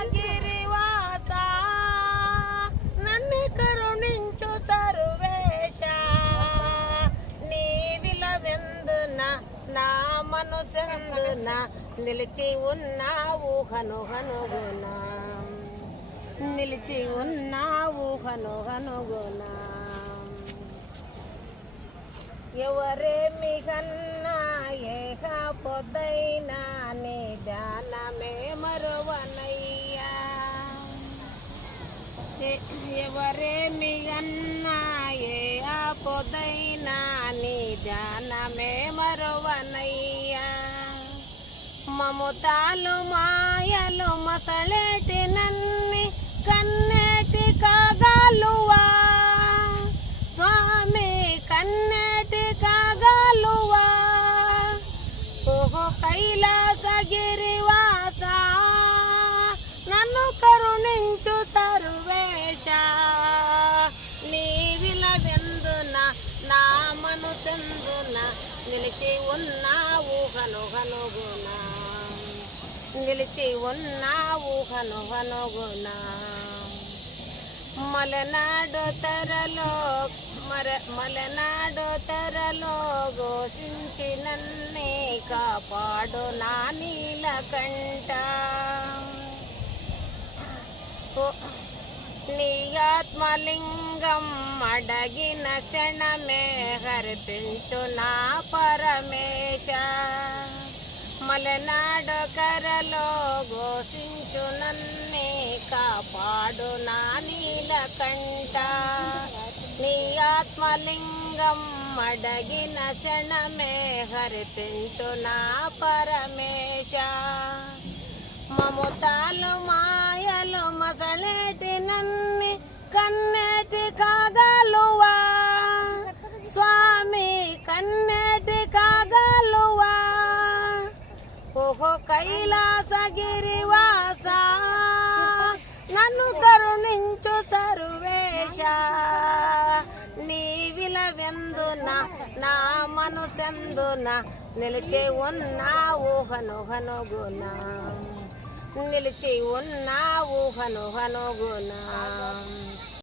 కైలాసగిరివాస నన్ను కరుణించు సర్వేశ నీ విలవెందున నా మనసెందున నిలిచి ఉన్నావు హనుహనుగుణ నిలిచి ఉన్నావు హనుహనుగుణ ఎవరేమి కన్నా ఏక పొద్దైనా నీ ధ్యానమే మరువనయ్యా ఎవరేమి కన్నా ఏ పొద్దైనా నీ ధ్యానమే మరువనయ్యా మమతాలు మాయలు మసళేటి నన్ని కన్నేటి కాగాలువా స్వామి కన్నేటి కాగాలువా ఓహో కైలాసగిరివాస నన్ను కరుణించు సర్వేశ నీ విలవెందున నా మనసెందున నిలిచి ఉన్నావు హనుహనుగుణ నిలిచి ఉన్నావు హనుహనుగుణ మలనాడు తరలో ఘోషించి నన్నే కాపాడు నా నీలకంఠ నీ ఆత్మలింగం అడగిన క్షణమే హరిపించు నా పరమేశ మలనాడు కరలో ఘోషించు నన్నే కాపాడు నా నీలకంఠ నీ ఆత్మలింగం అడగిన క్షణమే హరిపించు నా పరమేశ మమతాలు మాయలు మసళేటి నన్ని కన్నేటి కాగాలువా స్వామి కన్నేటి కాగాలువా ఓహో కైలాసగిరివాస నన్ను కరుణించు సర్వేశ నీ విలవెందున నా మనసెందున నిలిచి ఉన్నావు హనుహనుగుణ నిలిచి ఉన్నావు హనుహనుగుణ